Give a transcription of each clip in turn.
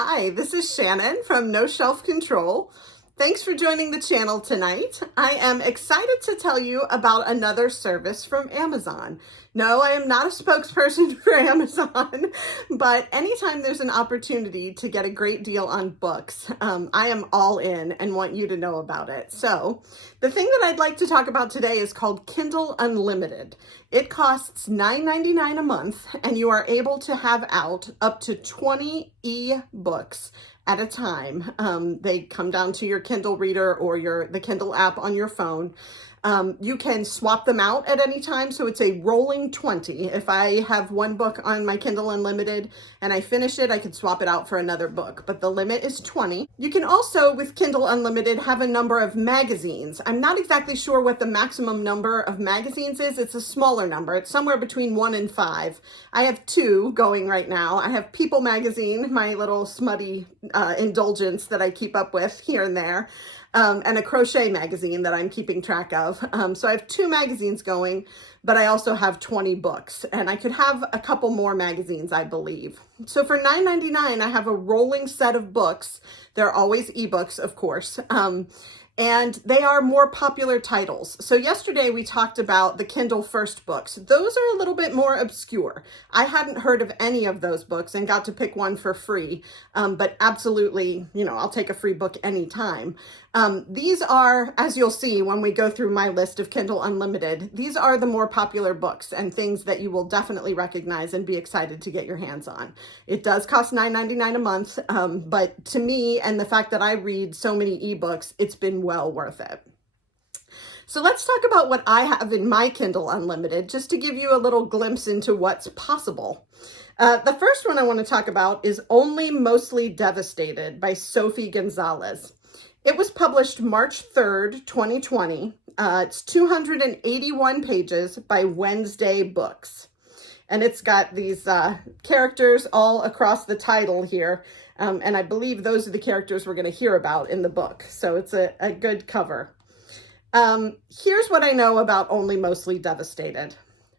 Hi, this is Shannon from No Shelf Control. Thanks for joining the channel tonight. I am excited to tell you about another service from Amazon. No, I am not a spokesperson for Amazon, but anytime there's an opportunity to get a great deal on books, I am all in and want you to know about it. So the thing that I'd like to talk about today is called Kindle Unlimited. It costs $9.99 a month, and you are able to have out up to 20 e-books at a time. They come down to your Kindle reader or the Kindle app on your phone. You can swap them out at any time, so it's a rolling 20. If I have one book on my Kindle Unlimited and I finish it, I can swap it out for another book, but the limit is 20. You can also, with Kindle Unlimited, have a number of magazines. I'm not exactly sure what the maximum number of magazines is. It's a smaller number. It's somewhere between 1 and 5. I have 2 going right now. I have People magazine, my little smutty indulgence that I keep up with here and there. And a crochet magazine that I'm keeping track of. So I have 2 magazines going, but I also have 20 books, and I could have a couple more magazines, I believe. So for $9.99, I have a rolling set of books. They're always ebooks, of course. And they are more popular titles. So yesterday we talked about the Kindle First books. Those are a little bit more obscure. I hadn't heard of any of those books and got to pick one for free. But absolutely, I'll take a free book anytime. These are, as you'll see when we go through my list of Kindle Unlimited, these are the more popular books and things that you will definitely recognize and be excited to get your hands on. It does cost $9.99 a month, but to me, and the fact that I read so many ebooks, it's been well worth it. So let's talk about what I have in my Kindle Unlimited, just to give you a little glimpse into what's possible. The first one I want to talk about is Only Mostly Devastated by Sophie Gonzalez. It was published March 3rd, 2020. It's 281 pages by Wednesday Books. And it's got these characters all across the title here. And I believe those are the characters we're going to hear about in the book. So it's a good cover. Here's what I know about Only Mostly Devastated.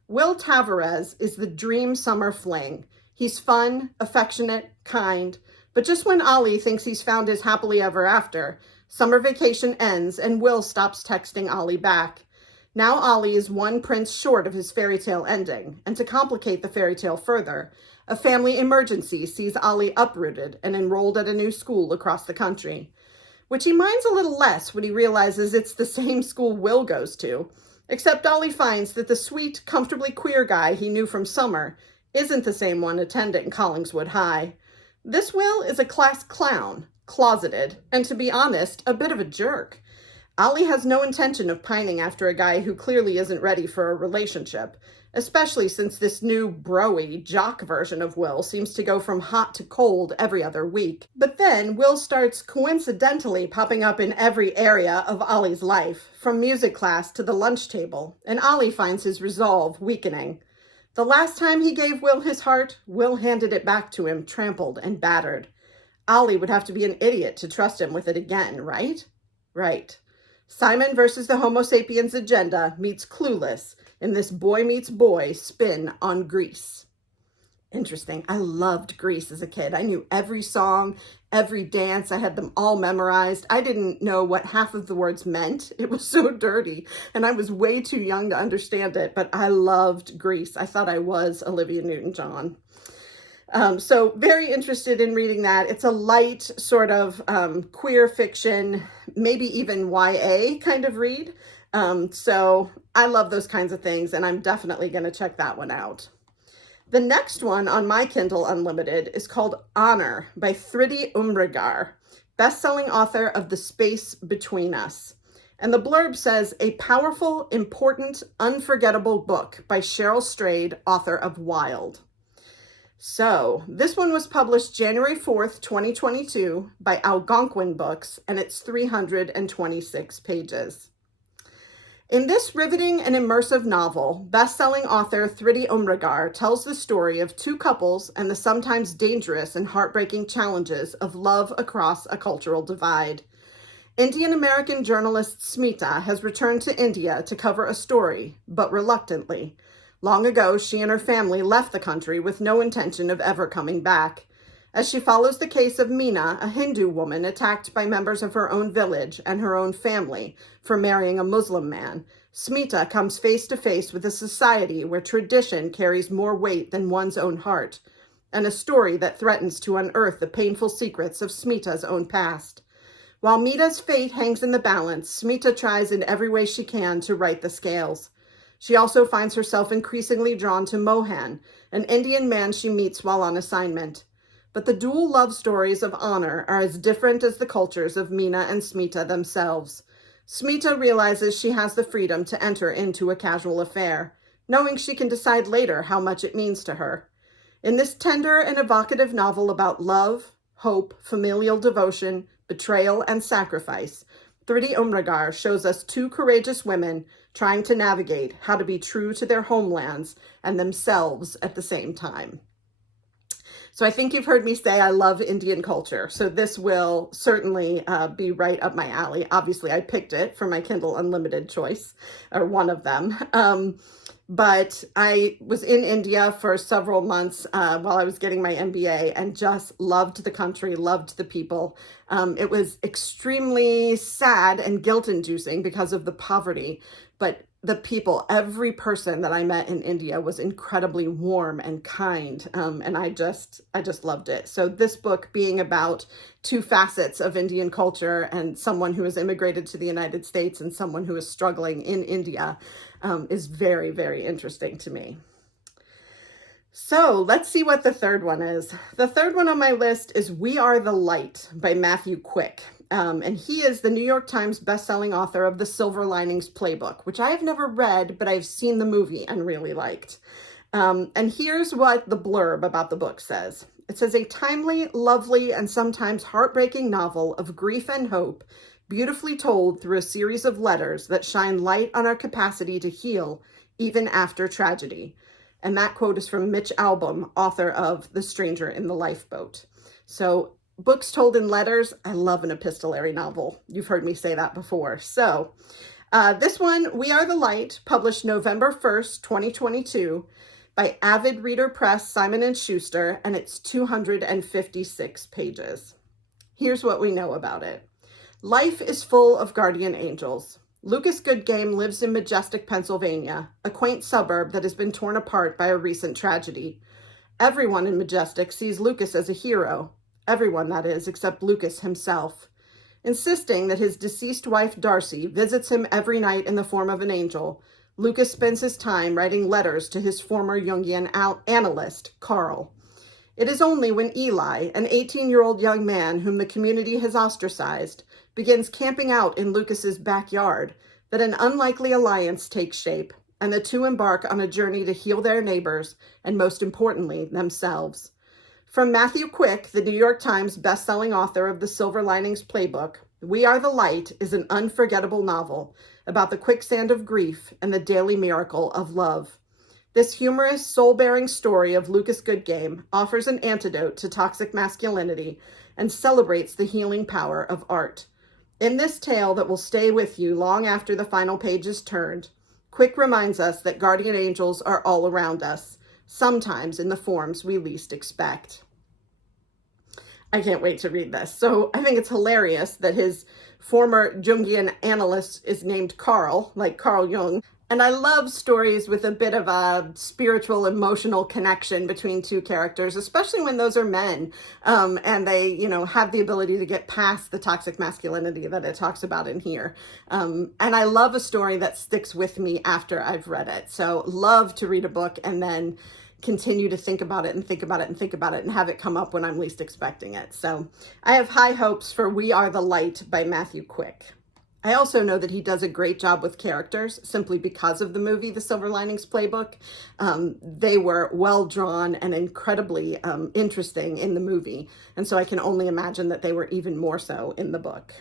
Will Tavares is the dream summer fling. He's fun, affectionate, kind. But just when Ollie thinks he's found his happily ever after, summer vacation ends and Will stops texting Ollie back. Now Ollie is one prince short of his fairy tale ending, and to complicate the fairy tale further, a family emergency sees Ollie uprooted and enrolled at a new school across the country, which he minds a little less when he realizes it's the same school Will goes to, except Ollie finds that the sweet, comfortably queer guy he knew from summer isn't the same one attending Collingswood High. This Will is a class clown, closeted, and to be honest, a bit of a jerk. Ollie has no intention of pining after a guy who clearly isn't ready for a relationship, especially since this new bro-y, jock version of Will seems to go from hot to cold every other week. But then Will starts coincidentally popping up in every area of Ollie's life, from music class to the lunch table, and Ollie finds his resolve weakening. The last time he gave Will his heart, Will handed it back to him, trampled and battered. Ollie would have to be an idiot to trust him with it again, right? Right. Simon versus the Homo sapiens agenda meets Clueless in this boy meets boy spin on Grease. Interesting. I loved Grease as a kid. I knew every song, every dance. I had them all memorized. I didn't know what half of the words meant. It was so dirty, and I was way too young to understand it, but I loved Grease. I thought I was Olivia Newton-John. So very interested in reading that. It's a light sort of queer fiction, maybe even YA kind of read. So I love those kinds of things, and I'm definitely going to check that one out. The next one on my Kindle Unlimited is called Honor by Thridi Umrigar, best-selling author of The Space Between Us. And the blurb says, a powerful, important, unforgettable book by Cheryl Strayed, author of Wild. So this one was published January 4th, 2022 by Algonquin Books, and it's 326 pages. In this riveting and immersive novel, best-selling author Thridi Umrigar tells the story of 2 couples and the sometimes dangerous and heartbreaking challenges of love across a cultural divide. Indian-American journalist Smita has returned to India to cover a story, but reluctantly. Long ago, she and her family left the country with no intention of ever coming back. as she follows the case of Meena, a Hindu woman attacked by members of her own village and her own family for marrying a Muslim man. Smita comes face to face with a society where tradition carries more weight than one's own heart, and a story that threatens to unearth the painful secrets of Smita's own past. While Mita's fate hangs in the balance, Smita tries in every way she can to right the scales. She also finds herself increasingly drawn to Mohan, an Indian man she meets while on assignment. But the dual love stories of honor are as different as the cultures of Meena and Smita themselves. Smita realizes she has the freedom to enter into a casual affair, knowing she can decide later how much it means to her. In this tender and evocative novel about love, hope, familial devotion, betrayal, and sacrifice, Thridi Umrigar shows us two courageous women trying to navigate how to be true to their homelands and themselves at the same time. So I think you've heard me say I love Indian culture, so this will certainly be right up my alley. Obviously, I picked it for my Kindle Unlimited choice, or one of them. But I was in India for several months while I was getting my MBA and just loved the country, loved the people. It was extremely sad and guilt-inducing because of the poverty, but the people, every person that I met in India was incredibly warm and kind, and I just loved it. So this book being about two facets of Indian culture and someone who has immigrated to the United States and someone who is struggling in India is very, very interesting to me. So let's see what the third one is. The third one on my list is We Are the Light by Matthew Quick. And he is the New York Times bestselling author of The Silver Linings Playbook, which I have never read, but I've seen the movie and really liked. And here's what the blurb about the book says. It says, a timely, lovely, and sometimes heartbreaking novel of grief and hope, beautifully told through a series of letters that shine light on our capacity to heal even after tragedy. And that quote is from Mitch Albom, author of The Stranger in the Lifeboat. So books told in letters, I love an epistolary novel. You've heard me say that before. So this one, We Are the Light, published November 1st, 2022 by Avid Reader Press, Simon & Schuster, and it's 256 pages. Here's what we know about it. Life is full of guardian angels. Lucas Goodgame lives in Majestic, Pennsylvania, a quaint suburb that has been torn apart by a recent tragedy. Everyone in Majestic sees Lucas as a hero. Everyone, that is, except Lucas himself. Insisting that his deceased wife, Darcy, visits him every night in the form of an angel, Lucas spends his time writing letters to his former Jungian analyst, Carl. It is only when Eli, an 18-year-old young man whom the community has ostracized, begins camping out in Lucas's backyard, that an unlikely alliance takes shape, and the two embark on a journey to heal their neighbors, and most importantly, themselves. From Matthew Quick, the New York Times bestselling author of The Silver Linings Playbook, We Are the Light is an unforgettable novel about the quicksand of grief and the daily miracle of love. This humorous, soul-bearing story of Lucas Goodgame offers an antidote to toxic masculinity and celebrates the healing power of art. In this tale that will stay with you long after the final page is turned, Quick reminds us that guardian angels are all around us, sometimes in the forms we least expect. I can't wait to read this. So I think it's hilarious that his former Jungian analyst is named Carl, like Carl Jung. And I love stories with a bit of a spiritual, emotional connection between two characters, especially when those are men, and they, have the ability to get past the toxic masculinity that it talks about in here. And I love a story that sticks with me after I've read it. So love to read a book and then continue to think about it and think about it and think about it and have it come up when I'm least expecting it. So I have high hopes for We Are the Light by Matthew Quick. I also know that he does a great job with characters simply because of the movie, The Silver Linings Playbook. They were well drawn and incredibly interesting in the movie. And so I can only imagine that they were even more so in the book.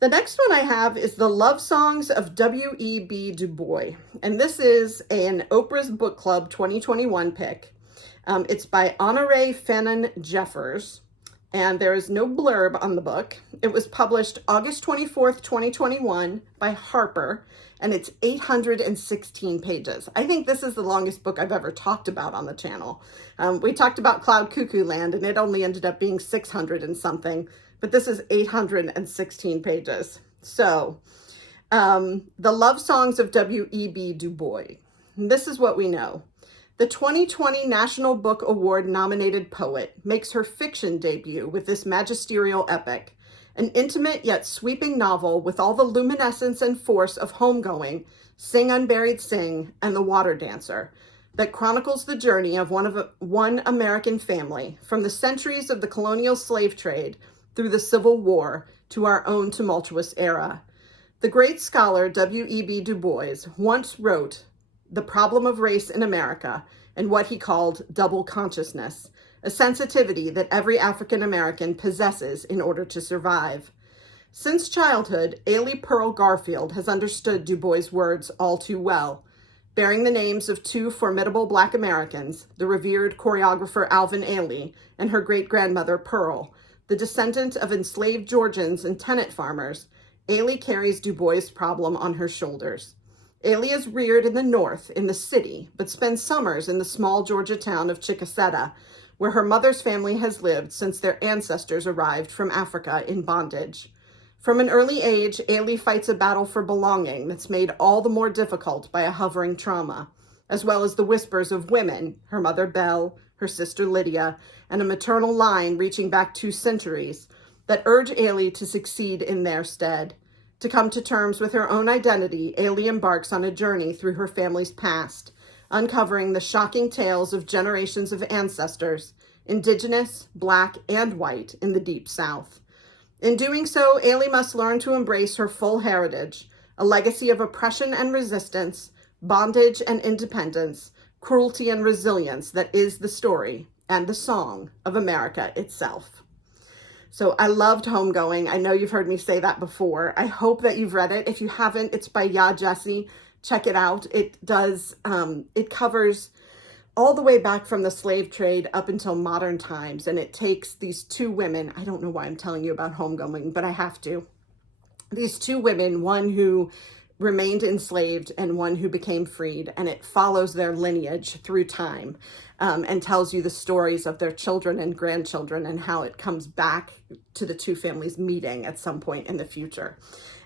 The next one I have is The Love Songs of W.E.B. Dubois. And this is an Oprah's Book Club 2021 pick. It's by Honoré Fannin Jeffers. and there is no blurb on the book. It was published August 24th, 2021 by Harper, and it's 816 pages. I think this is the longest book I've ever talked about on the channel. We talked about Cloud Cuckoo Land, and it only ended up being 600 and something, but this is 816 pages. So, the love songs of W.E.B. Dubois. And this is what we know. The 2020 National Book Award nominated poet makes her fiction debut with this magisterial epic, an intimate yet sweeping novel with all the luminescence and force of Homegoing, Sing Unburied Sing, and The Water Dancer, that chronicles the journey of one American family from the centuries of the colonial slave trade through the Civil War to our own tumultuous era. The great scholar W.E.B. Dubois once wrote The Problem of Race in America and what he called double consciousness, a sensitivity that every African American possesses in order to survive. Since childhood, Ailey Pearl Garfield has understood Dubois' words all too well, bearing the names of two formidable Black Americans, the revered choreographer Alvin Ailey and her great-grandmother Pearl, the descendant of enslaved Georgians and tenant farmers. Ailey carries Dubois' problem on her shoulders. Ailey is reared in the North, in the city, but spends summers in the small Georgia town of Chickasetta, where her mother's family has lived since their ancestors arrived from Africa in bondage. From an early age, Ailey fights a battle for belonging that's made all the more difficult by a hovering trauma, as well as the whispers of women, her mother Belle, her sister Lydia, and a maternal line reaching back 2 centuries, that urge Ailey to succeed in their stead. To come to terms with her own identity, Ailey embarks on a journey through her family's past, uncovering the shocking tales of generations of ancestors, Indigenous, Black, and white, in the Deep South. In doing so, Ailey must learn to embrace her full heritage, a legacy of oppression and resistance, bondage and independence, cruelty and resilience that is the story and the song of America itself. So I loved Homegoing. I know you've heard me say that before. I hope that you've read it. If you haven't, it's by Ya Jesse. Check it out. It covers all the way back from the slave trade up until modern times. And it takes these 2 women. I don't know why I'm telling you about Homegoing, but I have to. These 2 women, one who remained enslaved and one who became freed, and it follows their lineage through time, and tells you the stories of their children and grandchildren and how it comes back to the 2 families meeting at some point in the future.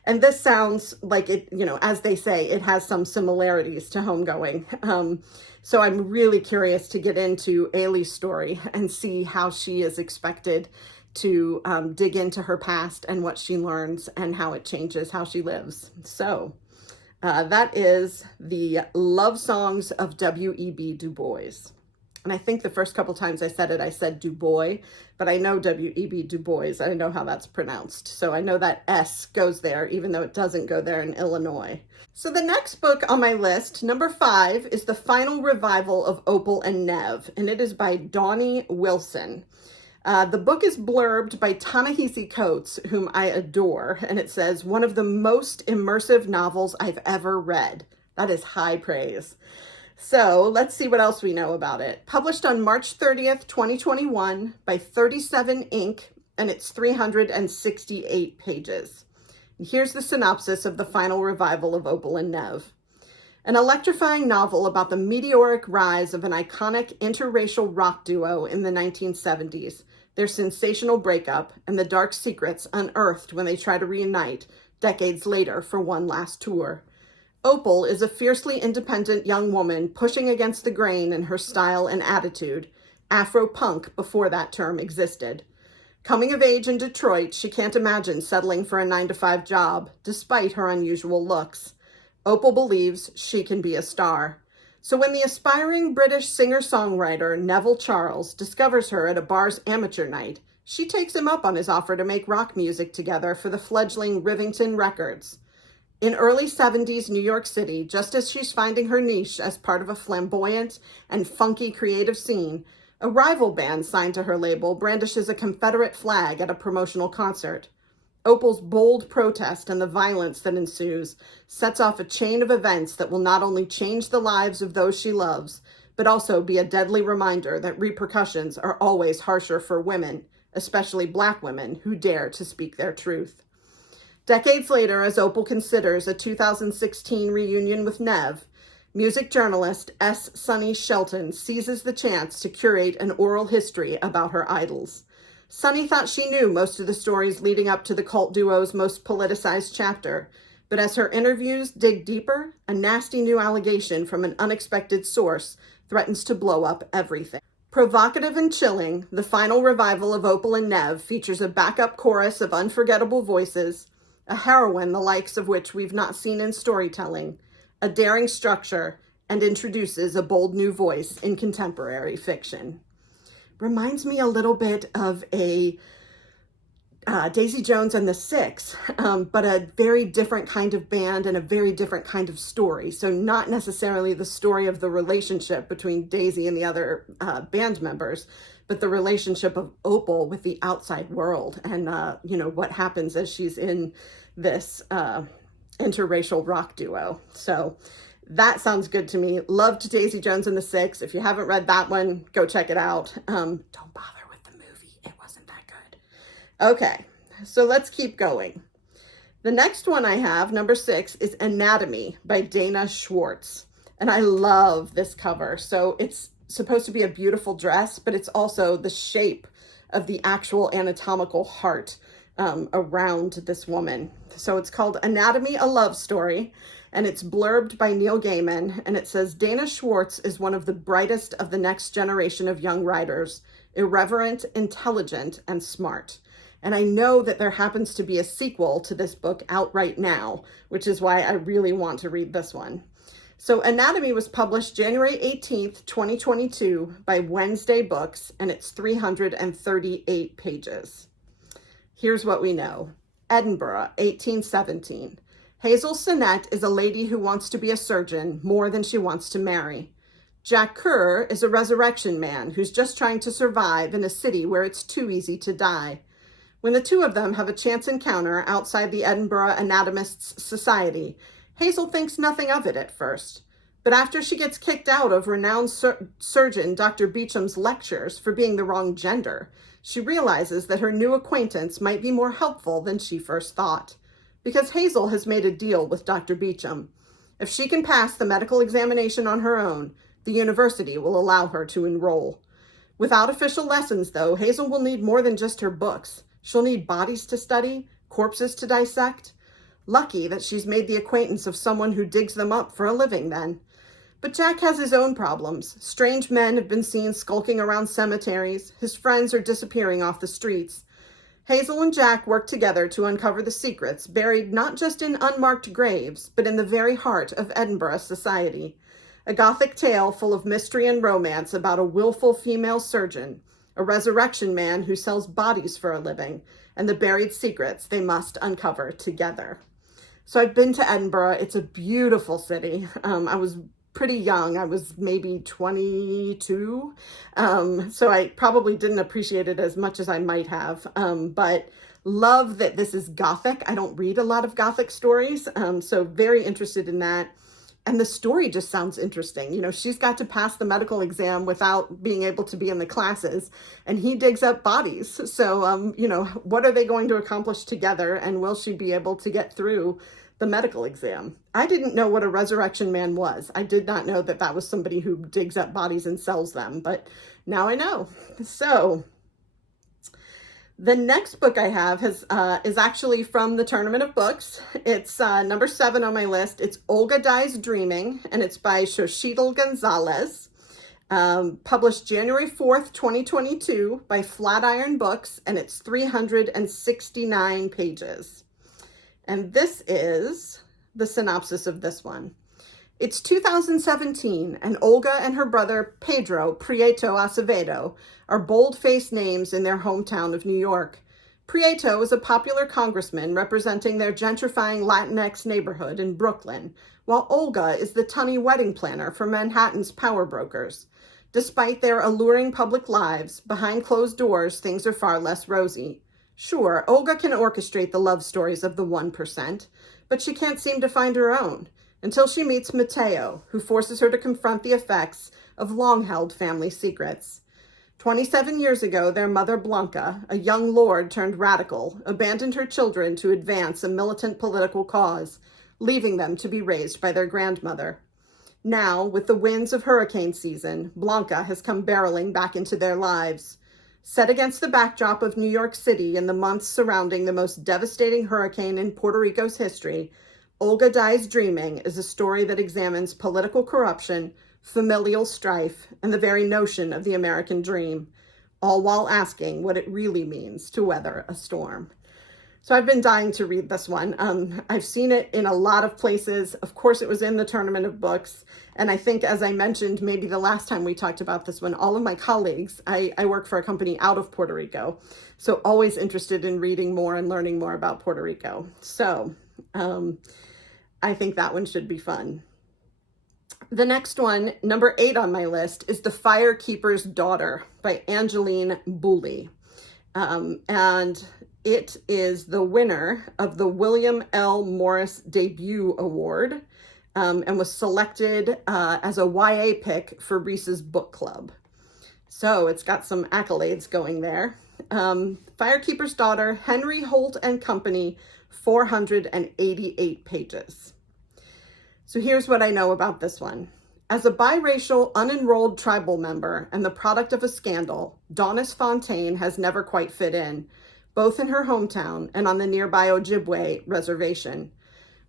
And this sounds like it, as they say, it has some similarities to Homegoing. So I'm really curious to get into Ailey's story and see how she is expected to dig into her past and what she learns and how it changes how she lives. So that is the love songs of W.E.B. Dubois. And I think the first couple times I said it, I said Dubois, but I know W.E.B. Dubois. I know how that's pronounced. So I know that S goes there, even though it doesn't go there in Illinois. So the next book on my list, number 5, is the final revival of Opal and Nev, and it is by Dawnie Wilson. The book is blurbed by Ta-Nehisi Coates, whom I adore, and it says, one of the most immersive novels I've ever read. That is high praise. So let's see what else we know about it. Published on March 30th, 2021 by 37 Inc., and it's 368 pages. And here's the synopsis of the final revival of Opal and Nev. An electrifying novel about the meteoric rise of an iconic interracial rock duo in the 1970s, their sensational breakup, and the dark secrets unearthed when they try to reunite decades later for one last tour. Opal is a fiercely independent young woman pushing against the grain in her style and attitude, Afro-punk before that term existed. Coming of age in Detroit, she can't imagine settling for a 9-to-5 job, despite her unusual looks. Opal believes she can be a star. So when the aspiring British singer-songwriter Neville Charles discovers her at a bar's amateur night, she takes him up on his offer to make rock music together for the fledgling Rivington Records. In early 70s New York City, just as she's finding her niche as part of a flamboyant and funky creative scene, a rival band signed to her label brandishes a Confederate flag at a promotional concert. Opal's bold protest and the violence that ensues sets off a chain of events that will not only change the lives of those she loves, but also be a deadly reminder that repercussions are always harsher for women, especially Black women who dare to speak their truth. Decades later, as Opal considers a 2016 reunion with Nev, music journalist S. Sonny Shelton seizes the chance to curate an oral history about her idols. Sonny thought she knew most of the stories leading up to the cult duo's most politicized chapter, but as her interviews dig deeper, a nasty new allegation from an unexpected source threatens to blow up everything. Provocative and chilling, the final revival of Opal and Nev features a backup chorus of unforgettable voices, a heroine the likes of which we've not seen in storytelling, a daring structure, and introduces a bold new voice in contemporary fiction. Reminds me a little bit of a Daisy Jones and the Six, but a very different kind of band and a very different kind of story. So not necessarily the story of the relationship between Daisy and the other band members, but the relationship of Opal with the outside world and, what happens as she's in this interracial rock duo. So that sounds good to me. Loved Daisy Jones and the Six. If you haven't read that one, go check it out. Don't bother with the movie. It wasn't that good. Okay, so let's keep going. The next one I have, number 6, is Anatomy by Dana Schwartz. And I love this cover. So it's supposed to be a beautiful dress, but it's also the shape of the actual anatomical heart around this woman. So it's called Anatomy, a Love Story, and it's blurbed by Neil Gaiman, and it says, Dana Schwartz is one of the brightest of the next generation of young writers, irreverent, intelligent, and smart. And I know that there happens to be a sequel to this book out right now, which is why I really want to read this one. So Anatomy was published January 18th, 2022 by Wednesday Books, and it's 338 pages. Here's what we know. Edinburgh, 1817. Hazel Sinnett is a lady who wants to be a surgeon more than she wants to marry. Jack Kerr is a resurrection man who's just trying to survive in a city where it's too easy to die. When the two of them have a chance encounter outside the Edinburgh Anatomists' Society, Hazel thinks nothing of it at first. But after she gets kicked out of renowned surgeon Dr. Beecham's lectures for being the wrong gender, she realizes that her new acquaintance might be more helpful than she first thought. Because Hazel has made a deal with Dr. Beecham. If she can pass the medical examination on her own, the university will allow her to enroll. Without official lessons, though, Hazel will need more than just her books. She'll need bodies to study, corpses to dissect. Lucky that she's made the acquaintance of someone who digs them up for a living then. But Jack has his own problems. Strange men have been seen skulking around cemeteries. His friends are disappearing off the streets. Hazel and Jack work together to uncover the secrets buried not just in unmarked graves, but in the very heart of Edinburgh society. A Gothic tale full of mystery and romance about a willful female surgeon, a resurrection man who sells bodies for a living, and the buried secrets they must uncover together. So I've been to Edinburgh. It's a beautiful city. I was pretty young. I was maybe 22. So I probably didn't appreciate it as much as I might have. But love that this is Gothic. I don't read a lot of Gothic stories. So very interested in that. And the story just sounds interesting. You know, she's got to pass the medical exam without being able to be in the classes, and he digs up bodies. So, what are they going to accomplish together, and will she be able to get through the medical exam? I didn't know what a resurrection man was. I did not know that that was somebody who digs up bodies and sells them, but now I know. So the next book I have is actually from the Tournament of Books. It's number 7 on my list. It's Olga Dies Dreaming, and it's by Xochitl Gonzalez. Published January 4th, 2022 by Flatiron Books, and it's 369 pages. And this is the synopsis of this one. It's 2017, and Olga and her brother Pedro Prieto Acevedo are bold-faced names in their hometown of New York. Prieto is a popular congressman representing their gentrifying Latinx neighborhood in Brooklyn, while Olga is the tunny wedding planner for Manhattan's power brokers. Despite their alluring public lives, behind closed doors, things are far less rosy. Sure, Olga can orchestrate the love stories of the 1%, but she can't seem to find her own, until she meets Mateo, who forces her to confront the effects of long-held family secrets. 27 years ago, their mother Blanca, a young lord turned radical, abandoned her children to advance a militant political cause, leaving them to be raised by their grandmother. Now, with the winds of hurricane season, Blanca has come barreling back into their lives. Set against the backdrop of New York City in the months surrounding the most devastating hurricane in Puerto Rico's history, Olga Dies Dreaming is a story that examines political corruption, familial strife, and the very notion of the American dream, all while asking what it really means to weather a storm. So I've been dying to read this one. I've seen it in a lot of places. Of course, it was in the Tournament of Books. And I think, as I mentioned, maybe the last time we talked about this one, all of my colleagues, I work for a company out of Puerto Rico, so always interested in reading more and learning more about Puerto Rico. So I think that one should be fun. The next one, number 8 on my list, is The Firekeeper's Daughter by Angeline Boulley. And it is the winner of the William L. Morris Debut Award and was selected as a YA pick for Reese's Book Club. So it's got some accolades going there. Firekeeper's Daughter, Henry Holt and Company, 488 pages. So here's what I know about this one. As a biracial, unenrolled tribal member and the product of a scandal, Daunis Fontaine has never quite fit in, both in her hometown and on the nearby Ojibwe reservation.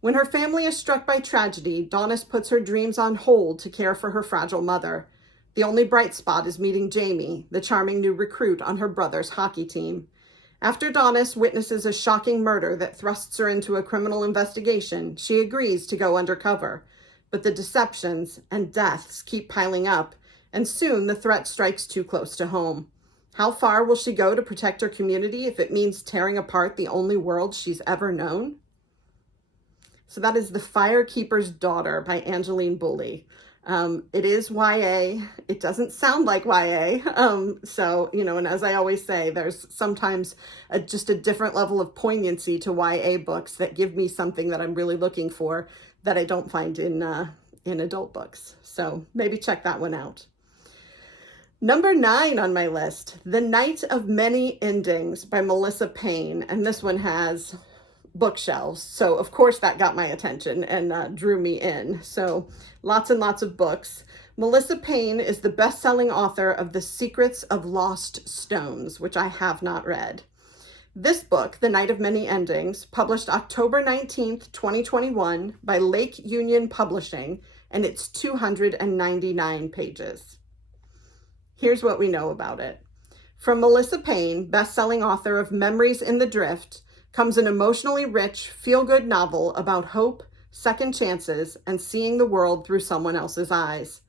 When her family is struck by tragedy, Daunis puts her dreams on hold to care for her fragile mother. The only bright spot is meeting Jamie, the charming new recruit on her brother's hockey team. After Daunis witnesses a shocking murder that thrusts her into a criminal investigation, she agrees to go undercover. But the deceptions and deaths keep piling up, and soon the threat strikes too close to home. How far will she go to protect her community if it means tearing apart the only world she's ever known? So that is The Firekeeper's Daughter by Angeline Boulley. It is YA. It doesn't sound like YA. So, and as I always say, there's sometimes just a different level of poignancy to YA books that give me something that I'm really looking for that I don't find in adult books. So maybe check that one out. Number 9 on my list, The Night of Many Endings by Melissa Payne. And this one has bookshelves. So of course that got my attention and drew me in. So lots and lots of books. Melissa Payne is the best-selling author of The Secrets of Lost Stones, which I have not read. This book, The Night of Many Endings, published October 19th, 2021 by Lake Union Publishing, and it's 299 pages. Here's what we know about it. From Melissa Payne, best-selling author of Memories in the Drift, comes an emotionally rich, feel-good novel about hope, second chances, and seeing the world through someone else's eyes.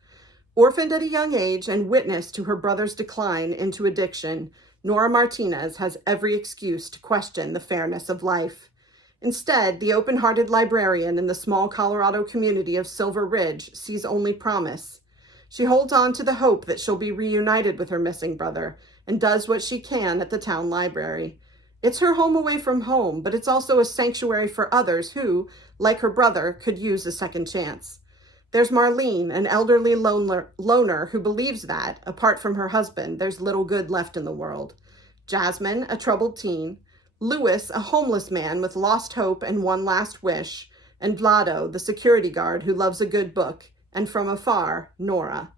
Orphaned at a young age and witness to her brother's decline into addiction, Nora Martinez has every excuse to question the fairness of life. Instead, the open-hearted librarian in the small Colorado community of Silver Ridge sees only promise. She holds on to the hope that she'll be reunited with her missing brother and does what she can at the town library. It's her home away from home, but it's also a sanctuary for others who, like her brother, could use a second chance. There's Marlene, an elderly loner who believes that, apart from her husband, there's little good left in the world. Jasmine, a troubled teen. Louis, a homeless man with lost hope and one last wish. And Vlado, the security guard who loves a good book. And from afar, Nora.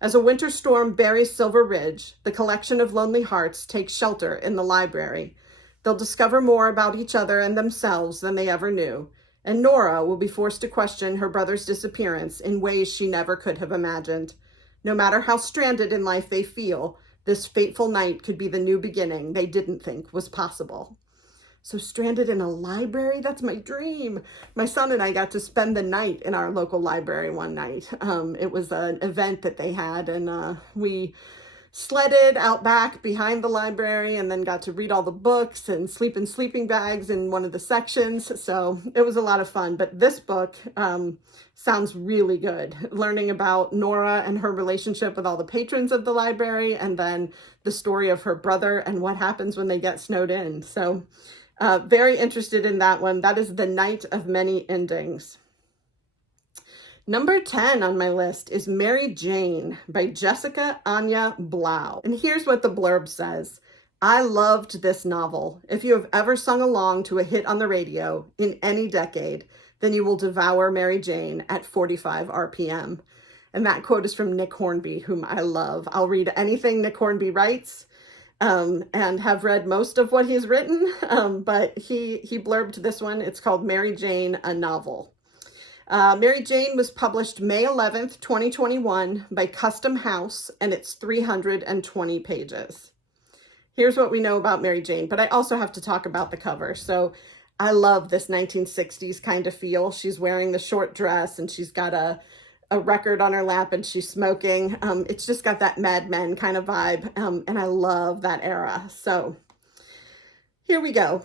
As a winter storm buries Silver Ridge, the collection of lonely hearts takes shelter in the library. They'll discover more about each other and themselves than they ever knew, and Nora will be forced to question her brother's disappearance in ways she never could have imagined. No matter how stranded in life they feel, this fateful night could be the new beginning they didn't think was possible. So stranded in a library, that's my dream. My son and I got to spend the night in our local library one night. It was an event that they had, and we sledded out back behind the library and then got to read all the books and sleep in sleeping bags in one of the sections. So it was a lot of fun. But this book sounds really good. Learning about Nora and her relationship with all the patrons of the library, and then the story of her brother and what happens when they get snowed in. So very interested in that one. That is The Night of Many Endings. Number 10 on my list is Mary Jane by Jessica Anya Blau. And here's what the blurb says. I loved this novel. If you have ever sung along to a hit on the radio in any decade, then you will devour Mary Jane at 45 RPM. And that quote is from Nick Hornby, whom I love. I'll read anything Nick Hornby writes and have read most of what he's written, but he blurbed this one. It's called Mary Jane, a Novel. Mary Jane was published May 11th, 2021 by Custom House, and it's 320 pages. Here's what we know about Mary Jane, but I also have to talk about the cover. So I love this 1960s kind of feel. She's wearing the short dress and she's got a record on her lap and she's smoking. It's just got that Mad Men kind of vibe, and I love that era. So here we go.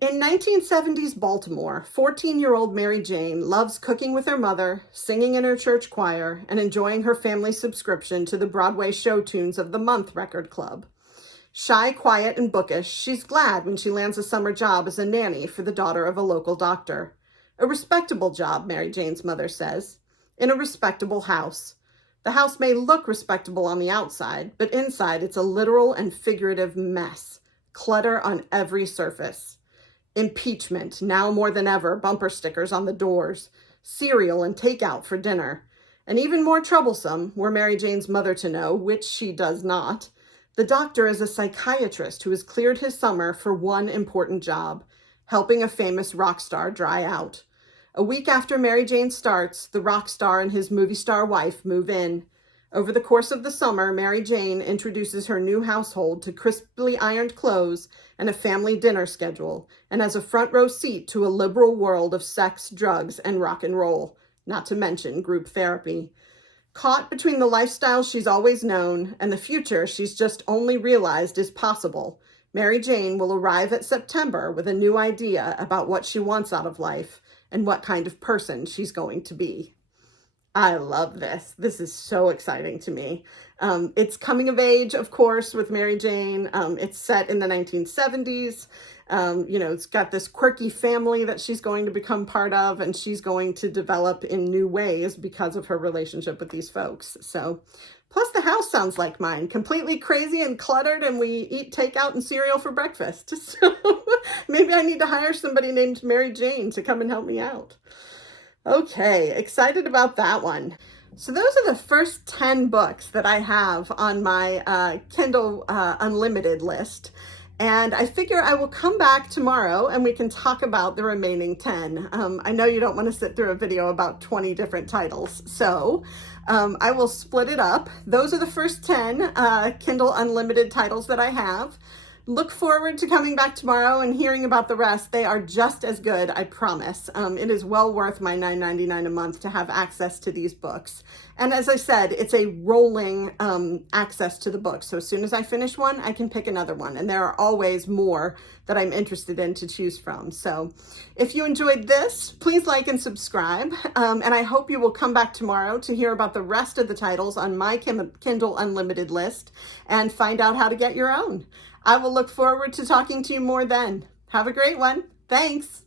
In 1970s Baltimore, 14-year-old Mary Jane loves cooking with her mother, singing in her church choir, and enjoying her family's subscription to the Broadway Show Tunes of the Month record club. Shy, quiet, and bookish, she's glad when she lands a summer job as a nanny for the daughter of a local doctor. A respectable job, Mary Jane's mother says, in a respectable house. The house may look respectable on the outside, but inside it's a literal and figurative mess. Clutter on every surface. Impeachment, now more than ever, bumper stickers on the doors, cereal and takeout for dinner. And even more troublesome, were Mary Jane's mother to know, which she does not, the doctor is a psychiatrist who has cleared his summer for one important job, helping a famous rock star dry out. A week after Mary Jane starts, the rock star and his movie star wife move in. Over the course of the summer, Mary Jane introduces her new household to crisply ironed clothes and a family dinner schedule, and has a front row seat to a liberal world of sex, drugs, and rock and roll, not to mention group therapy. Caught between the lifestyle she's always known and the future she's just only realized is possible, Mary Jane will arrive at September with a new idea about what she wants out of life and what kind of person she's going to be. I love this. This is so exciting to me. It's coming of age, of course, with Mary Jane. It's set in the 1970s. It's got this quirky family that she's going to become part of, and she's going to develop in new ways because of her relationship with these folks. So, plus the house sounds like mine, completely crazy and cluttered, and we eat takeout and cereal for breakfast. So maybe I need to hire somebody named Mary Jane to come and help me out. Okay, excited about that one. So those are the first 10 books that I have on my Kindle Unlimited list. And I figure I will come back tomorrow and we can talk about the remaining 10. I know you don't want to sit through a video about 20 different titles, so I will split it up. Those are the first 10 Kindle Unlimited titles that I have. Look forward to coming back tomorrow and hearing about the rest. They are just as good, I promise. It is well worth my $9.99 a month to have access to these books. And as I said, it's a rolling access to the books. So as soon as I finish one, I can pick another one. And there are always more that I'm interested in to choose from. So if you enjoyed this, please like and subscribe. And I hope you will come back tomorrow to hear about the rest of the titles on my Kindle Unlimited list and find out how to get your own. I will look forward to talking to you more then. Have a great one. Thanks.